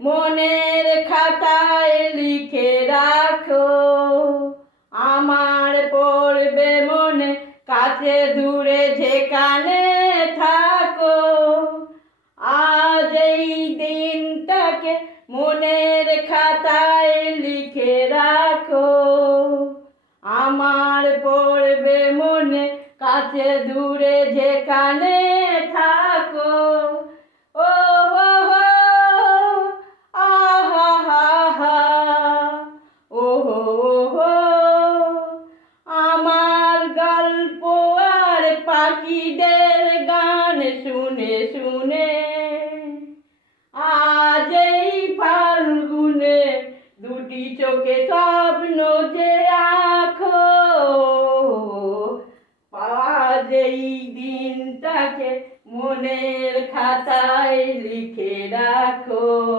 মনের খাতায় লিখে রাখো। আমার পড়বে মনে, কাছে দূরে যেখানে থাকো। আজ এই দিনটাকে মনের খাতায় লিখে রাখো। আমার পড়বে মনে, কাছে দূরে যেখানে থাকো। ও হো হো, আহা হা হা, ও হো হো। আমার গল্প আর পাখিদের গান শুনে শুনে আজ এই ফাল্গুনে দুটি চোখে স্বপ্ন যে আঁখো। আজ এই দিনটাকে মনের খাতায় লিখে রাখো।